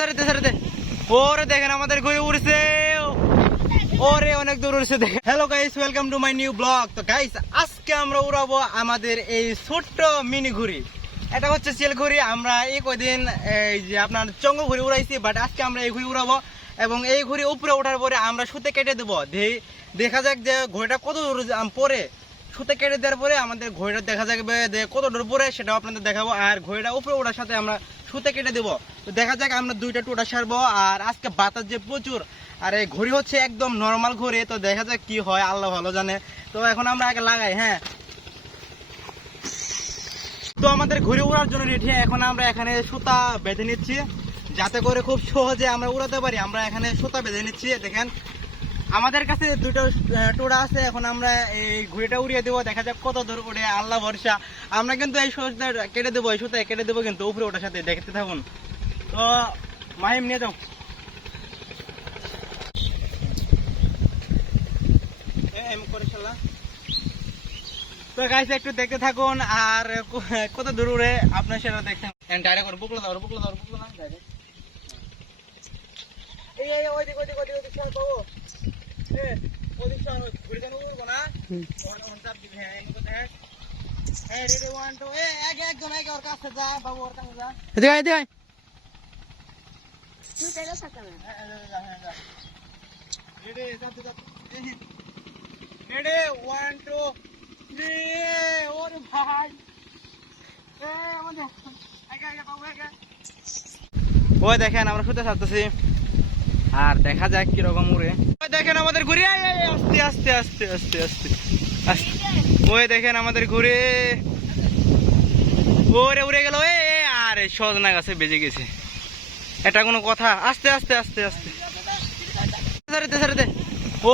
ওরে দেখেন আমাদের ঘুরে উড়ছে, ওরে অনেক দূর উড়ছে দেখেন। Hello guys, welcome to my new blog. তো গাইস আজকে আমরা উড়াবো আমাদের এই ছোট্ট মিনি ঘুড়ি। এটা হচ্ছে সেল ঘুড়ি। আমরা এই কয়দিন এই যে আপনার চঙ্গ ঘুড়ি উড়াইছি, বাট আজকে আমরা এই ঘুড়ি উড়াবো এবং এই ঘুড়ি উপরে ওঠার পরে আমরা সুতে কেটে দেবো। দেখা যাক যে ঘুড়িটা কত দূর পরে। সুতে কেটে দেওয়ার পরে আমাদের ঘুড়িটা দেখা যাবে যে কত দূর পরে, সেটাও আপনাদের দেখাবো। আর ঘুড়িটা উপরে ওঠার সাথে আমরা সুতে কেটে দেবো। তো দেখা যাক আমরা দুইটা টোটা সারবো। আর আজকে বাতাস যে প্রচুর, আর এই ঘড়ি হচ্ছে একদম নর্মাল ঘড়ি। তো দেখা যাক কি হয়, আল্লাহ ভালো জানে। তো এখন আমরা আগে লাগাই। হ্যাঁ, তো আমাদের ঘড়ি উড়ার জন্য রেডি। এখন আমরা এখানে সুতা বেঁধে নিচ্ছি যাতে করে খুব সহজে আমরা উড়াতে পারি। আমরা এখানে সুতা বেঁধে নিচ্ছি। দেখেন আমাদের কাছে দুটো টোড়া আছে। এখন আমরা এই ঘুড়িটা উড়িয়ে দেবো। দেখা যাক কত দূর উড়ে, আল্লাহ ভরসা। আমরা কিন্তু এই সুতা কেটে দেবো, এই সুতা কেটে দেবো কিন্তু উপরে ওটার সাথে। দেখতে থাকুন। তো মাহিম নিয়ে যাও। তো গাইস একটু দেখতে থাকুন আর কত দূর উড়ে আপনার সেটা দেখতেন। ডাইরেক্ট করে বুকলো দাও, বুকলো দাও, বুকলো দাও ডাইরেক্ট। এই এই ওই দিক ওই দিক ওই দিক ওই দিক পাবো। এ ওই দিক ঘুরে কেন উড়বো না? অন চাপ দিবি। হ্যাঁ এমন কথা। হ্যাঁ রেডি 1 2 এ একজন ওর কাছে যা বাবু, ওর কাছে যা। এদিকে আয়, এদিকে আয়। তুই কেন সাকালে? হ্যাঁ যা, হ্যাঁ যা। রেডি চাপ দে, চাপ। রেডি 1 2 3। ওরে ভাই, এ আমাদের আগে আগে বাবু আগে। ওই দেখেন আমরা সুতে ছাড়তেছি আর দেখা যাক কিরকম উড়ে। ওই দেখেন আমাদের ঘুরে আস্তে আস্তে আস্তে আস্তে আস্তে আস্তে। ওই দেখেন আমাদের ঘুরে ওরে উড়ে গেল। এ আরে সজনা গাছে বেজে গেছে। এটা কোনো কথা? আস্তে আস্তে আস্তে আস্তে।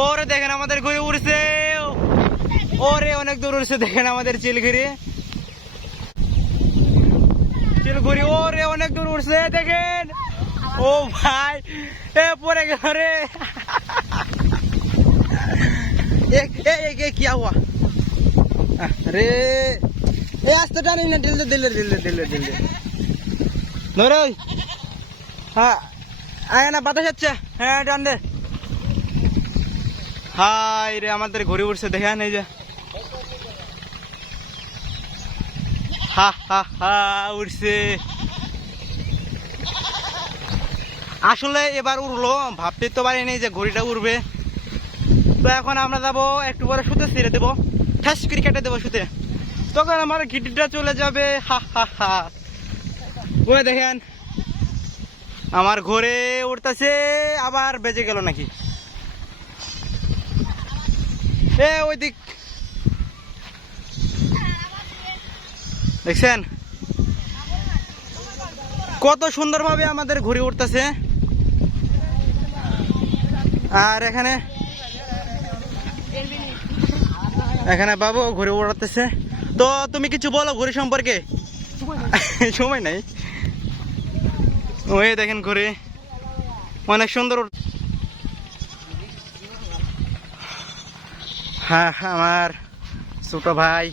ওরে দেখেন আমাদের ঘুরে উড়ছে, ওরে অনেক দূর উড়ছে। দেখেন আমাদের চিলঘুড়ি, চিলঘুড়ি ওরে অনেক দূর উড়ছে। দেখেন ও ভাই, এ পরে গেল রে। কি हुआ রে? এ আস্তে টানি না, দিলে দিলে দিলে দিলে দিলে ধরে। হ্যাঁ আয় না, বাতাস যাচ্ছে। হ্যাঁ টান দে। হাই রে আমাদের ঘুরে উঠছে। দেখেন এই যে হা হা হা উঠছে। আসলে এবার উড়লো, ভাবতে তো পারিনি যে ঘড়িটা উড়বে। তো এখন আমরা যাবো একটু পরে সুতে ছেড়ে দেবো, ঠাস করে কেটে দেবো সুতে। তখন আমার ঘিটিটা চলে যাবে। হা হা হা। ওই দেখেন আমার ঘরে উঠতেছে, আবার বেজে গেল নাকি। এ ওই দিক দেখছেন কত সুন্দরভাবে আমাদের ঘুরে উঠতেছে। আর এখানে এখানে বাবু ঘুরে উড়াতেছে। তো তুমি কিছু বলো ঘুড়ি সম্পর্কে। সময় নাই। ওই দেখেন ঘুরে অনেক সুন্দর। হ্যাঁ আমার ছোট ভাই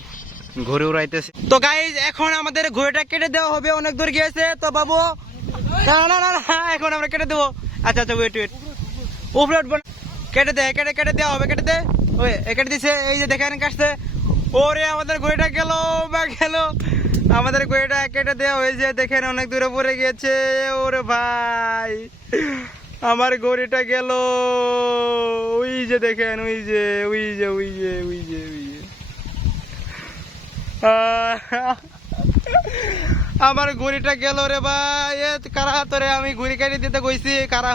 ঘুরে উড়াইতেছে। তো গাইজ এখন আমাদের ঘুড়িটা কেটে দেওয়া হবে, অনেক দূর গিয়েছে। তো বাবু না না না, এখন আমরা কেটে দেবো। আচ্ছা আচ্ছা ওয়েট ওয়েট, উপরে উঠবো। কেটে দে, কেটে কেটে দেওয়া হবে, কেটে দে। ওই কেটে দিছে, এই যে দেখেন কাটছে। ওরে আমাদের ঘড়িটা গেল বা গেল। আমাদের ঘড়িটা কেটে দেওয়া হয়েছে, দেখেন অনেক দূরে পড়ে গেছে। ওরে ভাই আমার ঘড়িটা গেল। ওই যে দেখেন, ওই যে ওই যে ওই যে ওই যে ওই যে আমার ঘড়িটা গেল রে ভাই। কারা তোরে আমি ঘড়ি কেটে দিতে কইছি, কারা